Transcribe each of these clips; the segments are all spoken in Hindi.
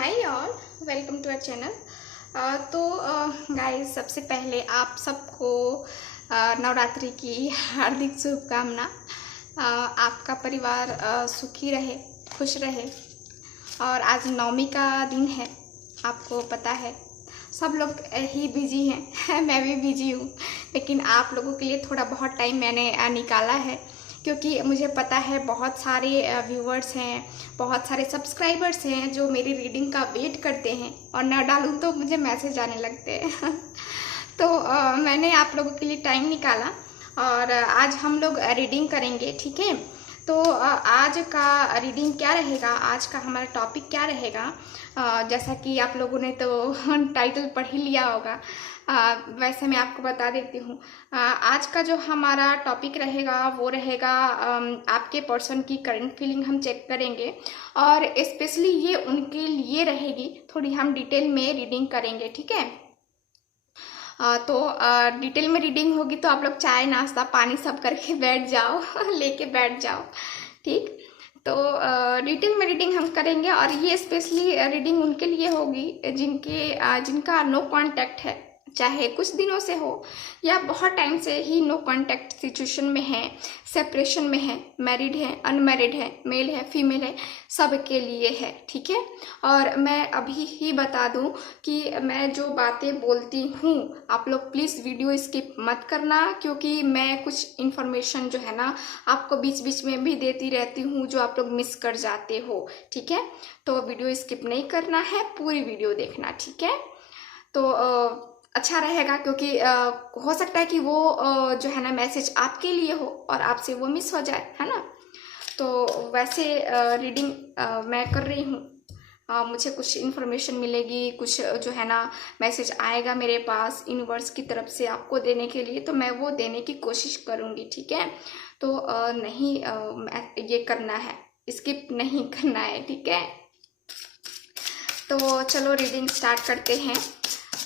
Hi all, welcome to our channel. तो गाइस, सबसे पहले आप सबको नवरात्रि की हार्दिक शुभकामना। आपका परिवार सुखी रहे, खुश रहे। और आज नवमी का दिन है, आपको पता है सब लोग ही बिजी हैं मैं भी बिजी हूँ, लेकिन आप लोगों के लिए थोड़ा बहुत टाइम मैंने निकाला है, क्योंकि मुझे पता है बहुत सारे व्यूवर्स हैं, बहुत सारे सब्सक्राइबर्स हैं जो मेरी रीडिंग का वेट करते हैं और ना डालूँ तो मुझे मैसेज आने लगते हैं तो मैंने आप लोगों के लिए टाइम निकाला और आज हम लोग रीडिंग करेंगे, ठीक है। तो आज का रीडिंग क्या रहेगा, आज का हमारा टॉपिक क्या रहेगा, जैसा कि आप लोगों ने तो टाइटल पढ़ ही लिया होगा। वैसे मैं आपको बता देती हूँ। आज का जो हमारा टॉपिक रहेगा वो रहेगा आपके पर्सन की करंट फीलिंग हम चेक करेंगे, और स्पेशली ये उनके लिए रहेगी। थोड़ी हम डिटेल में रीडिंग करेंगे, ठीक है। तो डिटेल में रीडिंग होगी तो आप लोग चाय नाश्ता पानी सब करके बैठ जाओ लेके बैठ जाओ, ठीक। तो डिटेल में रीडिंग हम करेंगे, और ये स्पेशली रीडिंग उनके लिए होगी जिनका नो कांटेक्ट है, चाहे कुछ दिनों से हो या बहुत टाइम से ही नो कांटेक्ट सिचुएशन में है, सेपरेशन में है, मैरिड है, अनमैरिड है, मेल है, फीमेल है, सबके लिए है, ठीक है। और मैं अभी ही बता दूं कि मैं जो बातें बोलती हूँ आप लोग प्लीज़ वीडियो स्किप मत करना, क्योंकि मैं कुछ इन्फॉर्मेशन जो है ना आपको बीच बीच में भी देती रहती हूँ जो आप लोग मिस कर जाते हो, ठीक है। तो वीडियो स्किप नहीं करना है, पूरी वीडियो देखना, ठीक है। तो अच्छा रहेगा, क्योंकि हो सकता है कि वो जो है ना मैसेज आपके लिए हो और आपसे वो मिस हो जाए, है ना। तो वैसे रीडिंग मैं कर रही हूँ, मुझे कुछ इन्फॉर्मेशन मिलेगी, कुछ जो है ना मैसेज आएगा मेरे पास यूनिवर्स की तरफ से आपको देने के लिए, तो मैं वो देने की कोशिश करूँगी, ठीक है। तो नहीं ये करना है, स्किप नहीं करना है, ठीक है। तो चलो रीडिंग स्टार्ट करते हैं।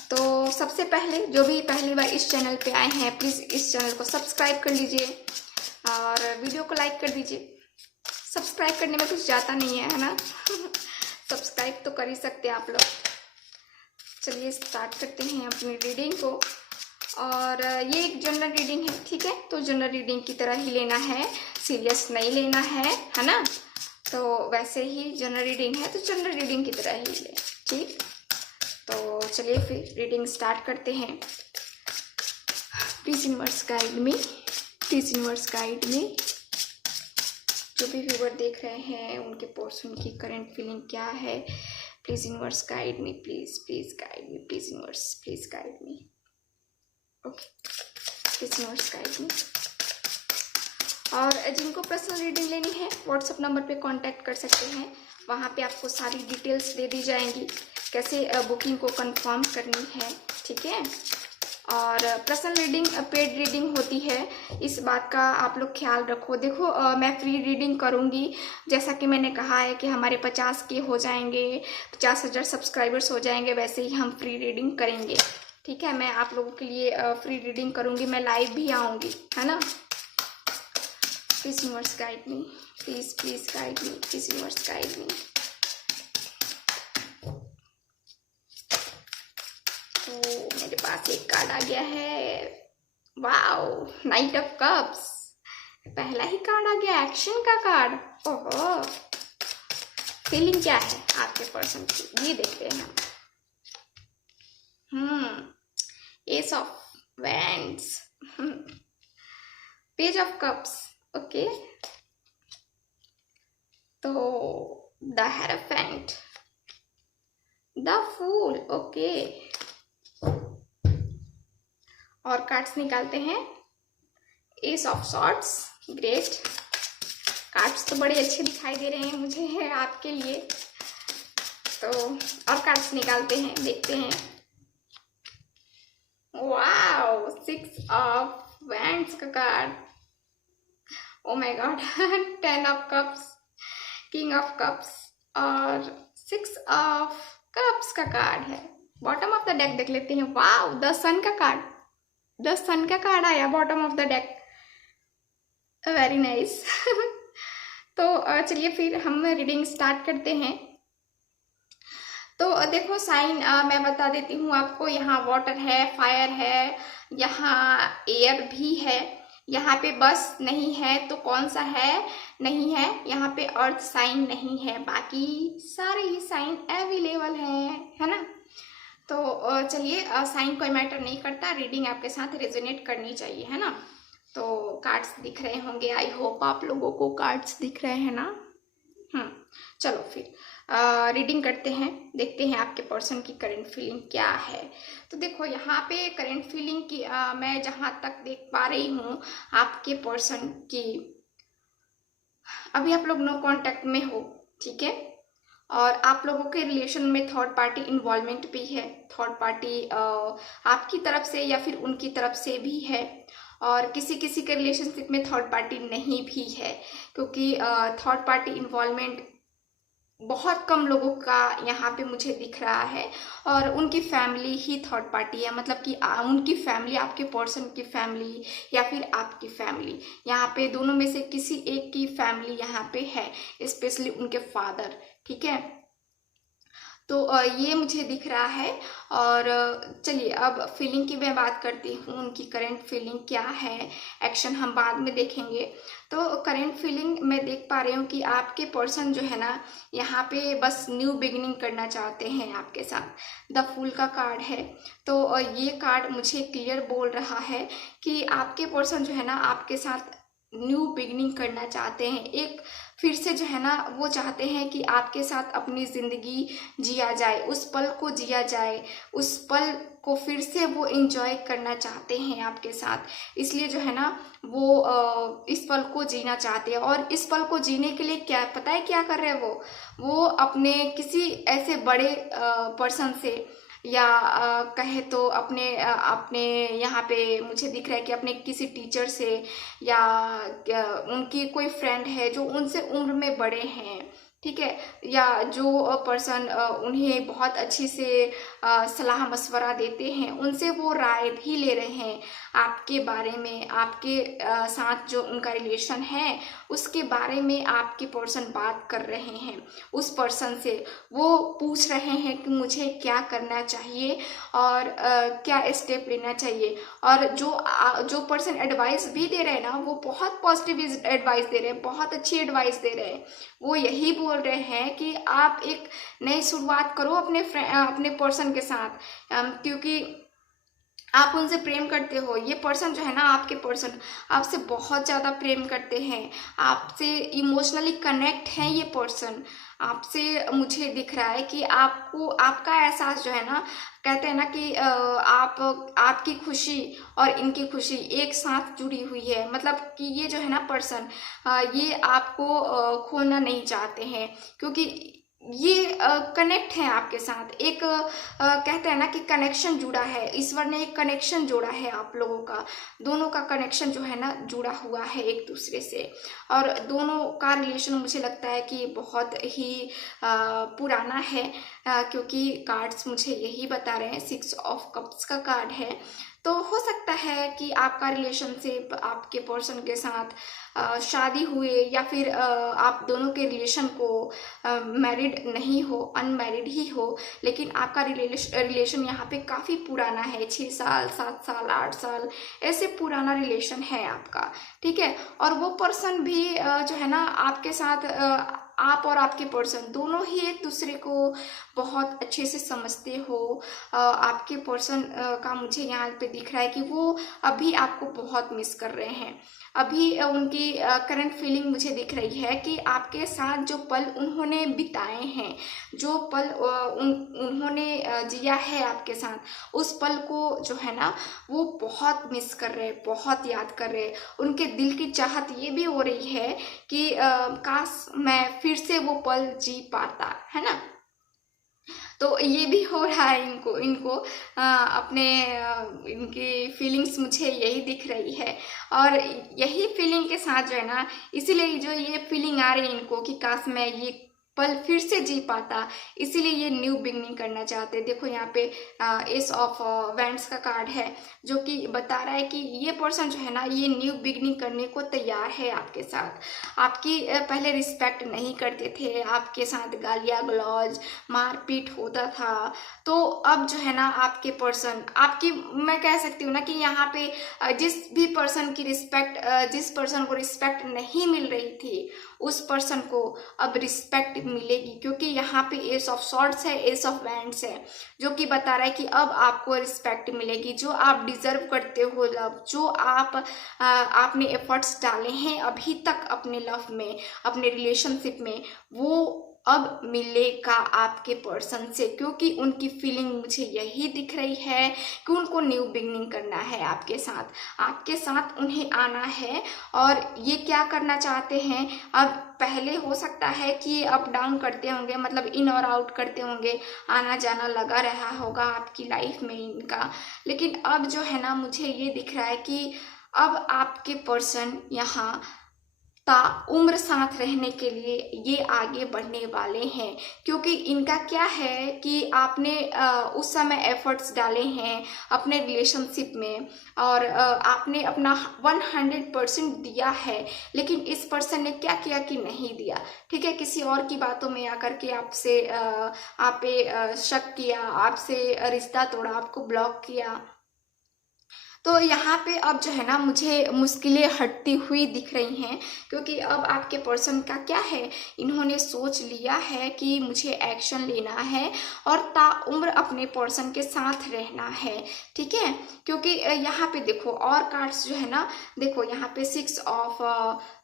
तो सबसे पहले जो भी पहली बार इस चैनल पे आए हैं प्लीज़ इस चैनल को सब्सक्राइब कर लीजिए और वीडियो को लाइक कर दीजिए। सब्सक्राइब करने में कुछ जाता नहीं है ना सब्सक्राइब तो कर ही सकते हैं आप लोग। चलिए स्टार्ट करते हैं अपनी रीडिंग को। और ये एक जनरल रीडिंग है, ठीक है। तो जनरल रीडिंग की तरह ही लेना है, सीरियस नहीं लेना है ना। तो वैसे ही जनरल रीडिंग है तो जनरल रीडिंग की तरह ही ले, ठीक। तो चलिए फिर रीडिंग स्टार्ट करते हैं। Please universe guide me, please universe guide me. जो भी व्यूवर देख रहे हैं उनके पर्सन की करंट फीलिंग क्या है, please universe guide me, please please guide me, please universe please guide me. Okay, please universe guide me. और जिनको पर्सनल रीडिंग लेनी है व्हाट्सएप नंबर पे कांटेक्ट कर सकते हैं, वहाँ पे आपको सारी डिटेल्स दे दी जाएंगी, कैसे बुकिंग को कंफर्म करनी है, ठीक है। और पर्सनल रीडिंग पेड रीडिंग होती है, इस बात का आप लोग ख्याल रखो। देखो मैं फ्री रीडिंग करूँगी, जैसा कि मैंने कहा है कि हमारे 50 के हो जाएंगे, 50,000 सब्सक्राइबर्स हो जाएंगे, वैसे ही हम फ्री रीडिंग करेंगे, ठीक है। मैं आप लोगों के लिए फ्री रीडिंग करूँगी, मैं लाइव भी आऊँगी, है ना। Please universe guide me, please please guide me, please universe guide me. तो मेरे पास एक कार्ड आ गया है, वाओ, नाइट ऑफ कप्स। पहला ही कार्ड आ गया, एक्शन का कार्ड। ओहो, फीलिंग क्या है आपके पर्सन की, ये देखते हैं हम। Ace of wands, page of cups, okay. तो the hierophant, the fool, okay. और कार्ड्स निकालते हैं। Ace of swords, great. Cards तो बड़े अच्छे दिखाई दे रहे हैं मुझे है आपके लिए। तो और कार्ड्स निकालते हैं, देखते हैं। वाओ, 6 ऑफ वैंड्स का card, oh my God 10 of cups, king of cups और 6 ऑफ कप्स का कार्ड है। बॉटम ऑफ द डेक देख लेते हैं। वाओ, द सन का कार्ड, द सन का कार्ड आया bottom of the deck, very nice तो चलिए फिर हम रीडिंग स्टार्ट करते हैं। तो देखो साइन मैं बता देती हूँ आपको। यहाँ वाटर है, फायर है, यहाँ एयर भी है, यहाँ पे बस नहीं है तो कौन सा है, नहीं है, यहाँ पे अर्थ साइन नहीं है, बाकी सारे ही साइन अवेलेबल है ना। तो चलिए, साइन कोई मैटर नहीं करता, रीडिंग आपके साथ रेजोनेट करनी चाहिए, है ना। तो कार्ड्स दिख रहे होंगे, आई होप आप लोगों को कार्ड्स दिख रहे हैं ना। चलो फिर रीडिंग करते हैं, देखते हैं आपके पर्सन की करंट फीलिंग क्या है। तो देखो यहाँ पे करंट फीलिंग की मैं जहाँ तक देख पा रही हूँ आपके पर्सन की, अभी आप लोग नो कांटेक्ट में हो, ठीक है। और आप लोगों के रिलेशन में थर्ड पार्टी इन्वॉल्वमेंट भी है, थर्ड पार्टी आपकी तरफ से या फिर उनकी तरफ से भी है, और किसी किसी के रिलेशनशिप में थर्ड पार्टी नहीं भी है, क्योंकि थर्ड पार्टी इन्वॉल्वमेंट बहुत कम लोगों का यहाँ पे मुझे दिख रहा है, और उनकी फैमिली ही थर्ड पार्टी है, मतलब कि उनकी फैमिली, आपके पर्सन की फैमिली या फिर आपकी फैमिली, यहाँ पे दोनों में से किसी एक की फैमिली यहाँ पे है, स्पेशली उनके फादर, ठीक है। तो ये मुझे दिख रहा है। और चलिए अब फीलिंग की मैं बात करती हूँ, उनकी करंट फीलिंग क्या है, एक्शन हम बाद में देखेंगे। तो करंट फीलिंग मैं देख पा रही हूँ कि आपके पर्सन जो है ना यहाँ पे बस न्यू बिगिनिंग करना चाहते हैं आपके साथ। द फूल का कार्ड है, तो ये कार्ड मुझे क्लियर बोल रहा है कि आपके पर्सन जो है ना आपके साथ न्यू बिगिनिंग करना चाहते हैं, एक फिर से जो है ना वो चाहते हैं कि आपके साथ अपनी ज़िंदगी जिया जाए, उस पल को जिया जाए, उस पल को फिर से वो एंजॉय करना चाहते हैं आपके साथ। इसलिए जो है ना वो इस पल को जीना चाहते हैं, और इस पल को जीने के लिए क्या पता है क्या कर रहे हैं वो अपने किसी ऐसे बड़े पर्सन से, या कहे तो अपने यहाँ पे मुझे दिख रहा है कि अपने किसी टीचर से, या उनकी कोई फ्रेंड है जो उनसे उम्र में बड़े हैं, ठीक है, या जो पर्सन उन्हें बहुत अच्छी से सलाह मशवरा देते हैं, उनसे वो राय भी ले रहे हैं आपके बारे में, आपके साथ जो उनका रिलेशन है उसके बारे में आपके पर्सन बात कर रहे हैं। उस पर्सन से वो पूछ रहे हैं कि मुझे क्या करना चाहिए और क्या स्टेप लेना चाहिए। और जो पर्सन एडवाइस भी दे रहे हैं ना वो बहुत पॉजिटिव एडवाइस दे रहे हैं, बहुत अच्छी एडवाइस दे रहे हैं। वो यही बोल रहे हैं कि आप एक नई शुरुआत करो अपने पर्सन के साथ, क्योंकि आप उनसे प्रेम करते हो। ये पर्सन जो है ना आपके पर्सन आपसे बहुत ज़्यादा प्रेम करते हैं, आपसे इमोशनली कनेक्ट हैं ये पर्सन आपसे। मुझे दिख रहा है कि आपको आपका एहसास जो है ना, कहते हैं ना कि आपकी खुशी और इनकी खुशी एक साथ जुड़ी हुई है, मतलब कि ये जो है ना पर्सन ये आपको खोना नहीं चाहते हैं, क्योंकि ये कनेक्ट है आपके साथ। एक कहते हैं ना कि कनेक्शन जुड़ा है, ईश्वर ने एक कनेक्शन जोड़ा है आप लोगों का, दोनों का कनेक्शन जो है ना जुड़ा हुआ है एक दूसरे से। और दोनों का रिलेशन मुझे लगता है कि बहुत ही पुराना है, क्योंकि कार्ड्स मुझे यही बता रहे हैं, 6 ऑफ कप्स का कार्ड है। तो हो सकता है कि आपका रिलेशनशिप आपके पर्सन के साथ शादी हुए, या फिर आप दोनों के रिलेशन को मैरिड नहीं हो, अनमैरिड ही हो, लेकिन आपका रिलेशन यहाँ पे काफ़ी पुराना है, 6 साल 7 साल 8 साल ऐसे पुराना रिलेशन है आपका, ठीक है। और वो पर्सन भी जो है ना आपके साथ आप और आपके पर्सन दोनों ही एक दूसरे को बहुत अच्छे से समझते हो। आपके पर्सन का मुझे यहाँ पे दिख रहा है कि वो अभी आपको बहुत मिस कर रहे हैं। अभी उनकी करंट फीलिंग मुझे दिख रही है कि आपके साथ जो पल उन्होंने बिताए हैं, जो पल उन्होंने जिया है आपके साथ, उस पल को जो है ना वो बहुत मिस कर रहे हैं, बहुत याद कर रहे हैं। उनके दिल की चाहत ये भी हो रही है कि काश मैं फिर से वो पल जी पाता, है ना। तो ये भी हो रहा है इनको अपने इनकी फीलिंग्स मुझे यही दिख रही है। और यही फीलिंग के साथ जो है ना, इसीलिए जो ये फीलिंग आ रही है इनको कि काश मैं ये पल फिर से जी पाता, इसीलिए ये न्यू बिगनिंग करना चाहते हैं। देखो यहाँ पे एस ऑफ वैंड्स का कार्ड है जो कि बता रहा है कि ये पर्सन जो है ना ये न्यू बिगनिंग करने को तैयार है आपके साथ। आपकी पहले रिस्पेक्ट नहीं करते थे, आपके साथ गालियाँ गलौज मारपीट होता था, तो अब जो है ना आपके पर्सन आपकी, मैं कह सकती हूँ ना कि यहाँ पे जिस भी पर्सन की रिस्पेक्ट, जिस पर्सन को रिस्पेक्ट नहीं मिल रही थी उस पर्सन को अब रिस्पेक्ट मिलेगी, क्योंकि यहाँ पे एस ऑफ सॉर्ड्स है, एस ऑफ वैंड्स है, जो कि बता रहा है कि अब आपको रिस्पेक्ट मिलेगी, जो आप डिजर्व करते हो लव, जो आपने एफर्ट्स डाले हैं अभी तक अपने लव में, अपने रिलेशनशिप में, वो अब मिलेगा आपके पर्सन से, क्योंकि उनकी फीलिंग मुझे यही दिख रही है कि उनको न्यू बिगनिंग करना है आपके साथ उन्हें आना है। और ये क्या करना चाहते हैं, अब पहले हो सकता है कि अप डाउन करते होंगे, मतलब इन और आउट करते होंगे, आना जाना लगा रहा होगा आपकी लाइफ में इनका, लेकिन अब जो है ना मुझे ये दिख रहा है कि अब आपके पर्सन यहाँ उम्र साथ रहने के लिए ये आगे बढ़ने वाले हैं, क्योंकि इनका क्या है कि आपने उस समय एफर्ट्स डाले हैं अपने रिलेशनशिप में और आपने अपना 100% दिया है, लेकिन इस पर्सन ने क्या किया कि नहीं दिया, ठीक है, किसी और की बातों में आकर के आपसे आप पे शक किया, आपसे रिश्ता तोड़ा, आपको ब्लॉक किया। तो यहाँ पे अब जो है ना मुझे मुश्किलें हटती हुई दिख रही हैं, क्योंकि अब आपके पर्सन का क्या है, इन्होंने सोच लिया है कि मुझे एक्शन लेना है और ताउम्र अपने पर्सन के साथ रहना है, ठीक है। क्योंकि यहाँ पे देखो और कार्ड्स जो है ना, देखो यहाँ पे 6 ऑफ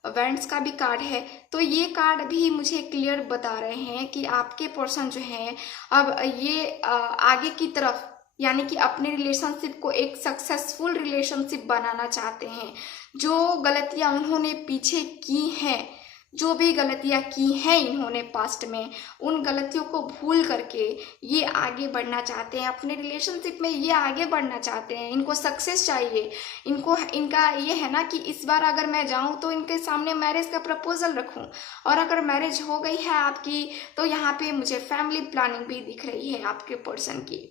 वैंड्स का भी कार्ड है, तो ये कार्ड भी मुझे क्लियर बता रहे हैं कि आपके पर्सन जो है अब ये आगे की तरफ, यानी कि अपने रिलेशनशिप को एक सक्सेसफुल रिलेशनशिप बनाना चाहते हैं। जो गलतियां उन्होंने पीछे की हैं, जो भी गलतियां की हैं इन्होंने पास्ट में, उन गलतियों को भूल करके ये आगे बढ़ना चाहते हैं, अपने रिलेशनशिप में ये आगे बढ़ना चाहते हैं। इनको सक्सेस चाहिए, इनका ये है ना कि इस बार अगर मैं जाऊं तो इनके सामने मैरिज का प्रपोजल रखूं, और अगर मैरिज हो गई है आपकी तो यहाँ पे मुझे फैमिली प्लानिंग भी दिख रही है आपके पर्सन की।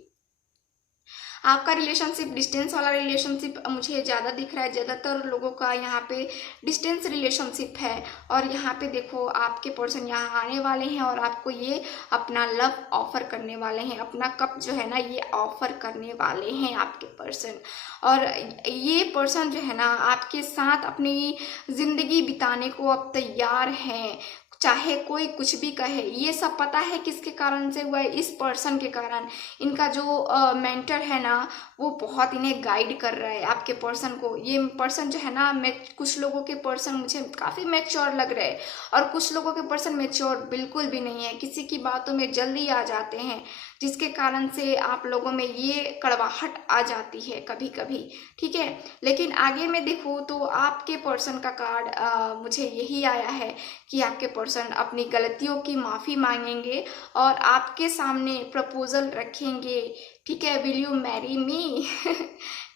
आपका रिलेशनशिप डिस्टेंस वाला रिलेशनशिप मुझे ज़्यादा दिख रहा है, ज़्यादातर लोगों का यहाँ पे डिस्टेंस रिलेशनशिप है, और यहाँ पे देखो आपके पर्सन यहाँ आने वाले हैं और आपको ये अपना लव ऑफर करने वाले हैं, अपना कप जो है ना ये ऑफर करने वाले हैं आपके पर्सन। और ये पर्सन जो है ना आपके साथ अपनी ज़िंदगी बिताने को अब तैयार हैं, चाहे कोई कुछ भी कहे। ये सब पता है किसके कारण से हुआ है, इस पर्सन के कारण। इनका जो मेंटर है ना वो बहुत इन्हें गाइड कर रहा है आपके पर्सन को। ये पर्सन जो है ना, कुछ लोगों के पर्सन मुझे काफ़ी मैच्योर लग रहे हैं और कुछ लोगों के पर्सन मैच्योर बिल्कुल भी नहीं है, किसी की बातों में जल्दी आ जाते हैं, जिसके कारण से आप लोगों में ये कड़वाहट आ जाती है कभी कभी, ठीक है। लेकिन आगे में देखूँ तो आपके पर्सन का कार्ड मुझे यही आया है कि आपके पर्सन अपनी गलतियों की माफ़ी मांगेंगे और आपके सामने प्रपोजल रखेंगे, ठीक है, विल यू मैरी मी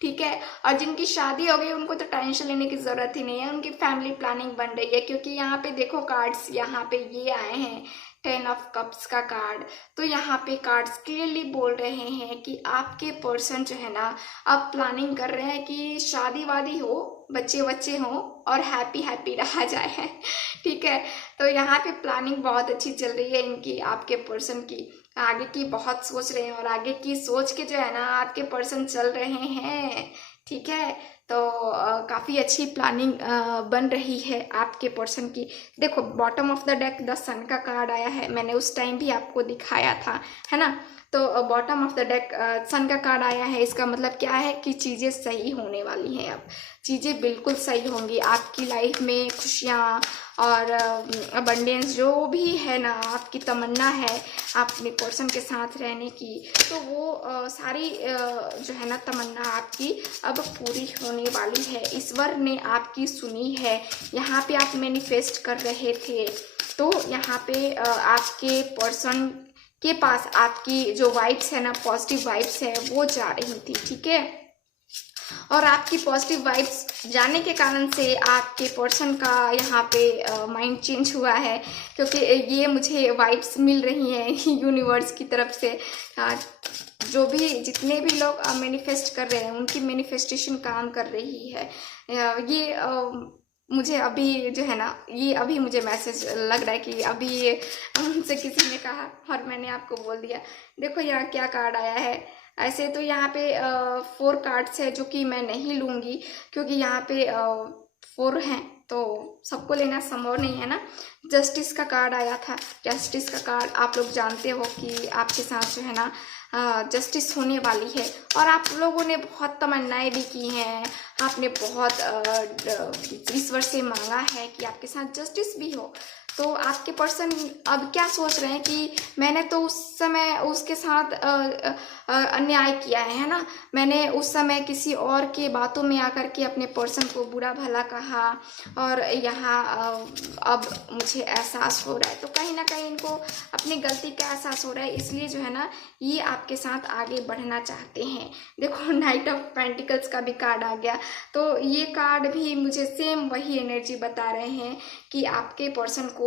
ठीक है। और जिनकी शादी हो गई उनको तो टेंशन लेने की ज़रूरत ही नहीं है, उनकी फैमिली प्लानिंग बन रही है, क्योंकि यहाँ पे देखो कार्ड्स यहाँ पे ये आए हैं 10 ऑफ कप्स का कार्ड। तो यहाँ पे कार्ड्स क्लियरली बोल रहे हैं कि आपके पर्सन जो है ना अब प्लानिंग कर रहे हैं कि शादी वादी हो, बच्चे बच्चे हों और हैप्पी हैप्पी रहा जाए ठीक है। तो यहाँ पे प्लानिंग बहुत अच्छी चल रही है इनकी, आपके पर्सन की आगे की बहुत सोच रहे हैं और आगे की सोच के जो है ना आपके पर्सन चल रहे हैं, ठीक है। तो काफ़ी अच्छी प्लानिंग बन रही है आपके पर्सन की। देखो bottom of the deck the sun का कार्ड आया है, मैंने उस टाइम भी आपको दिखाया था, है ना। तो बॉटम ऑफ द डेक सन का कार्ड आया है, इसका मतलब क्या है कि चीज़ें सही होने वाली हैं, अब चीज़ें बिल्कुल सही होंगी आपकी लाइफ में। खुशियाँ और अबंडेंस जो भी है ना आपकी तमन्ना है अपने पर्सन के साथ रहने की, तो वो सारी जो है ना तमन्ना आपकी अब पूरी होने वाली है। ईश्वर ने आपकी सुनी है, यहाँ पे आप मैनिफेस्ट कर रहे थे, तो यहाँ पे आपके पर्सन के पास आपकी जो वाइब्स है ना, पॉजिटिव वाइब्स है वो जा रही थी, ठीक है। और आपकी पॉजिटिव वाइब्स जाने के कारण से आपके पर्सन का यहाँ पे माइंड चेंज हुआ है, क्योंकि ये मुझे वाइब्स मिल रही हैं यूनिवर्स की तरफ से। जो भी जितने भी लोग मैनिफेस्ट कर रहे हैं उनकी मैनिफेस्टेशन काम कर रही है। ये मुझे अभी जो है ना, ये अभी मुझे मैसेज लग रहा है कि अभी ये मुझसे किसी ने कहा और मैंने आपको बोल दिया। देखो यहाँ क्या कार्ड आया है। ऐसे तो यहाँ पे 4 कार्ड्स है जो कि मैं नहीं लूँगी, क्योंकि यहाँ पे 4 हैं तो सबको लेना संभव नहीं है ना। जस्टिस का कार्ड आया था। जस्टिस का कार्ड आप लोग जानते हो कि आपके साथ जो है ना जस्टिस होने वाली है, और आप लोगों ने बहुत तमन्नाएं भी की हैं। आपने बहुत ईश्वर से मांगा है कि आपके साथ जस्टिस भी हो। तो आपके पर्सन अब क्या सोच रहे हैं कि मैंने तो उस समय उसके साथ अन्याय किया है ना, मैंने उस समय किसी और के बातों में आकर के अपने पर्सन को बुरा भला कहा, और यहाँ अब मुझे एहसास हो रहा है। तो कहीं ना कहीं इनको अपनी गलती का एहसास हो रहा है, इसलिए जो है ना ये आपके साथ आगे बढ़ना चाहते हैं। देखो नाइट ऑफ पेंटिकल्स का भी कार्ड आ गया, तो ये कार्ड भी मुझे सेम वही एनर्जी बता रहे हैं कि आपके पर्सन को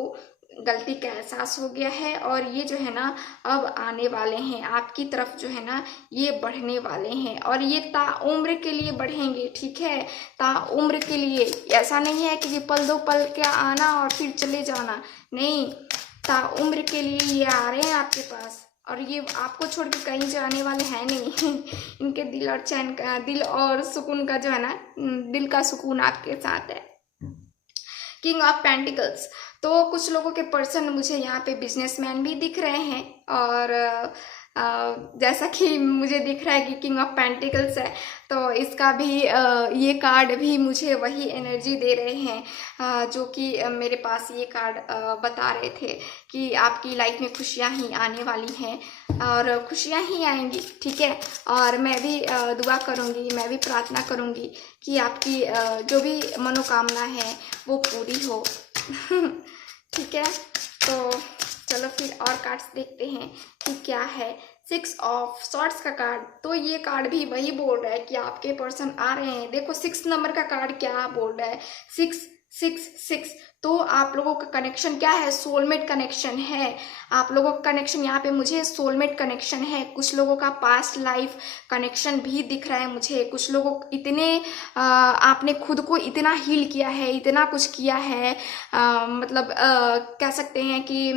गलती का एहसास हो गया है, और ये जो है ना अब आने वाले हैं आपकी तरफ, जो है ना ये बढ़ने वाले हैं, और ये ताउम्र के लिए बढ़ेंगे। ठीक है, ताउम्र के लिए। ऐसा नहीं है कि ये पल दो पल का आना और फिर चले जाना, नहीं, ताउम्र के लिए ये आ रहे हैं आपके पास, और ये आपको छोड़ के कहीं जाने वाले हैं नहीं इनके दिल और चैन का, दिल और सुकून का जो है ना, दिल का सुकून आपके साथ है। किंग ऑफ पेंटिकल्स, तो कुछ लोगों के पर्सन मुझे यहाँ पे बिजनेसमैन भी दिख रहे हैं, और जैसा कि मुझे दिख रहा है कि किंग ऑफ पेंटिकल्स है, तो इसका भी ये कार्ड भी मुझे वही एनर्जी दे रहे हैं जो कि मेरे पास ये कार्ड बता रहे थे कि आपकी लाइफ में खुशियाँ ही आने वाली हैं, और खुशियाँ ही आएंगी। ठीक है, और मैं भी दुआ करूँगी, मैं भी प्रार्थना करूँगी कि आपकी जो भी मनोकामना है वो पूरी हो ठीक है, तो चलो फिर और कार्ड्स देखते हैं कि क्या है। 6 ऑफ सॉर्ड्स का कार्ड, तो ये कार्ड भी वही बोल रहा है कि आपके पर्सन आ रहे हैं। देखो 6 नंबर का कार्ड क्या बोल रहा है, 666, तो आप लोगों का कनेक्शन क्या है, सोलमेट कनेक्शन है। आप लोगों का कनेक्शन यहाँ पे मुझे सोलमेट कनेक्शन है। कुछ लोगों का पास्ट लाइफ कनेक्शन भी दिख रहा है मुझे। कुछ लोगों इतने आपने खुद को इतना हील किया है, इतना कुछ किया है, मतलब कह सकते हैं कि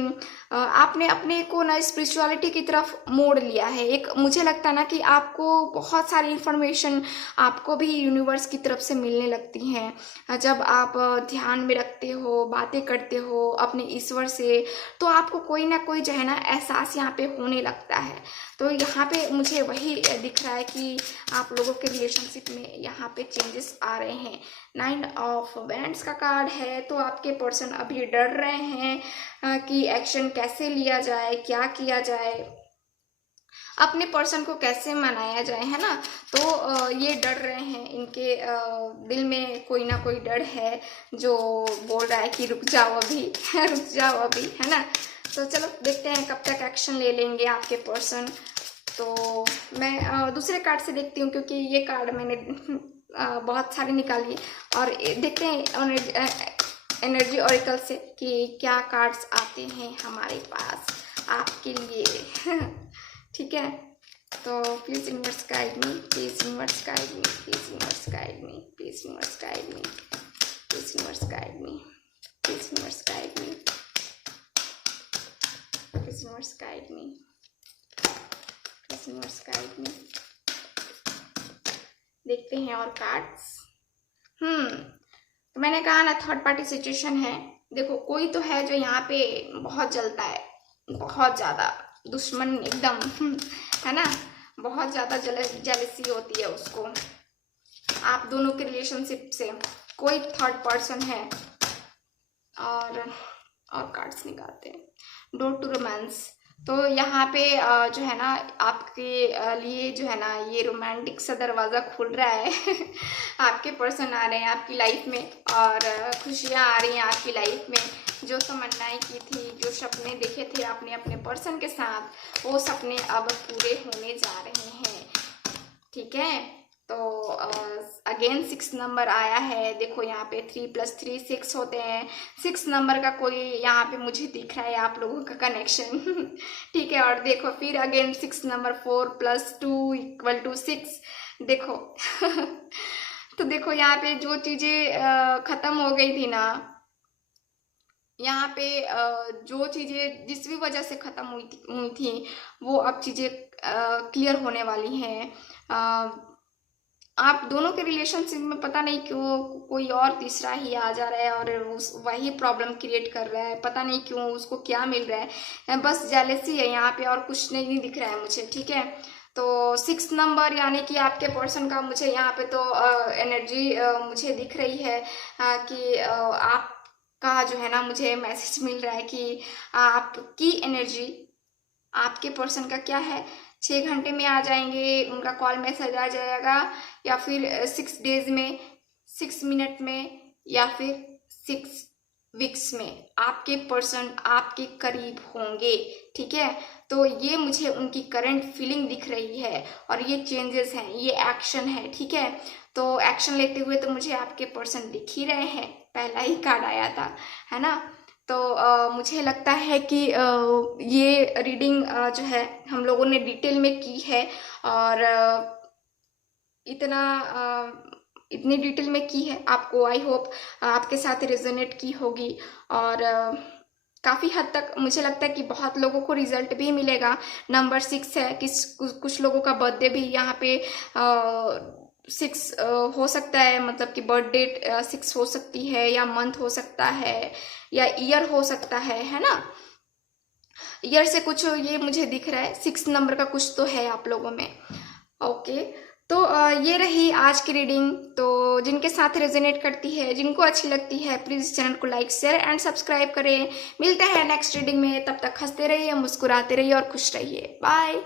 आपने अपने को ना स्पिरिचुअलिटी की तरफ मोड़ लिया है। एक मुझे लगता है ना कि आपको बहुत सारी इन्फॉर्मेशन आपको भी यूनिवर्स की तरफ से मिलने लगती हैं जब आप ध्यान में रखते हो, बातें करते हो अपने ईश्वर से, तो आपको कोई ना कोई जो है ना एहसास यहाँ पे होने लगता है। तो यहाँ पे मुझे वही दिख रहा है कि आप लोगों के रिलेशनशिप में यहाँ पे चेंजेस आ रहे हैं। 9 ऑफ वैंड्स का कार्ड है, तो आपके पर्सन अभी डर रहे हैं कि एक्शन कैसे लिया जाए, क्या किया जाए, अपने पर्सन को कैसे मनाया जाए, है ना। तो ये डर रहे हैं, इनके दिल में कोई ना कोई डर है जो बोल रहा है कि रुक जाओ अभी रुक जाओ अभी, है ना। तो चलो देखते हैं कब तक एक्शन ले लेंगे आपके पर्सन। तो मैं दूसरे कार्ड से देखती हूँ, क्योंकि ये कार्ड मैंने बहुत सारे निकाली, और देखते हैं एनर्जी ऑरिकल से कि क्या कार्ड्स आते हैं हमारे पास आपके लिए ठीक है, तो please universe guide me, please universe guide me, please universe guide me, please universe guide me, please universe guide me, please universe guide me, please universe guide me, please universe guide me. देखते हैं और कार्ड्स। तो मैंने कहा ना थर्ड पार्टी सिचुएशन है। देखो कोई तो है जो यहाँ पे बहुत जलता है, बहुत ज़्यादा दुश्मन एकदम है ना, बहुत ज़्यादा जेलसी होती है उसको आप दोनों के रिलेशनशिप से। कोई थर्ड पर्सन है, और कार्ड्स निकालते हैं। डोर टू रोमांस, तो यहाँ पे जो है ना आपके लिए जो है ना ये रोमांटिक सा दरवाज़ा खुल रहा है आपके पर्सन आ रहे हैं आपकी लाइफ में, और खुशियाँ आ रही हैं आपकी लाइफ में। जो तमन्नाएं की थी, जो सपने देखे थे आपने अपने पर्सन के साथ, वो सपने अब पूरे होने जा रहे हैं। ठीक है, तो अगेन 6 नंबर आया है। देखो यहाँ पे 3 + 3 6 होते हैं। 6 नंबर का कोई यहाँ पे मुझे दिख रहा है आप लोगों का कनेक्शन ठीक है। और देखो फिर अगेन 6 नंबर 4 + 2 = 6। देखो तो देखो यहाँ पे जो चीजें खत्म हो गई थी ना, यहाँ पे जो चीजें जिस भी वजह से खत्म हुई थी वो अब चीजें क्लियर होने वाली हैं। आप दोनों के रिलेशनशिप में पता नहीं क्यों कोई और तीसरा ही आ जा रहा है और वही प्रॉब्लम क्रिएट कर रहा है। पता नहीं क्यों, उसको क्या मिल रहा है, बस जेलसी है यहाँ पे और कुछ नहीं दिख रहा है मुझे। ठीक है, तो 6 नंबर यानी कि आपके पर्सन का मुझे यहाँ पे तो एनर्जी मुझे दिख रही है कि आपका जो है ना, मुझे मैसेज मिल रहा है कि आपकी एनर्जी आपके पर्सन का क्या है, 6 घंटे में आ जाएंगे, उनका कॉल मैसेज आ जाएगा, या फिर 6 डेज में, 6 मिनट में, या फिर 6 वीक्स में आपके पर्सन आपके करीब होंगे। ठीक है, तो ये मुझे उनकी करंट फीलिंग दिख रही है और ये चेंजेस हैं, ये एक्शन है। ठीक है, तो एक्शन लेते हुए तो मुझे आपके पर्सन दिख ही रहे हैं, पहला ही कार्ड आया था, है ना। तो मुझे लगता है कि ये रीडिंग जो है हम लोगों ने डिटेल में की है और इतनी डिटेल में की है, आपको आई होप आपके साथ रेजोनेट की होगी और काफ़ी हद तक मुझे लगता है कि बहुत लोगों को रिजल्ट भी मिलेगा। नंबर 6 है, कुछ लोगों का बर्थडे भी यहाँ पे 6 हो सकता है, मतलब कि बर्थ डेट 6 हो सकती है, या मंथ हो सकता है, या ईयर हो सकता है ना। ईयर से कुछ ये मुझे दिख रहा है, 6 नंबर का कुछ तो है आप लोगों में। ओके, तो ये रही आज की रीडिंग। तो जिनके साथ रेजोनेट करती है, जिनको अच्छी लगती है, प्लीज़ इस चैनल को लाइक, शेयर एंड सब्सक्राइब करें। मिलते हैं नेक्स्ट रीडिंग में, तब तक हंसते रहिए, मुस्कुराते रहिए और खुश रहिए। बाय।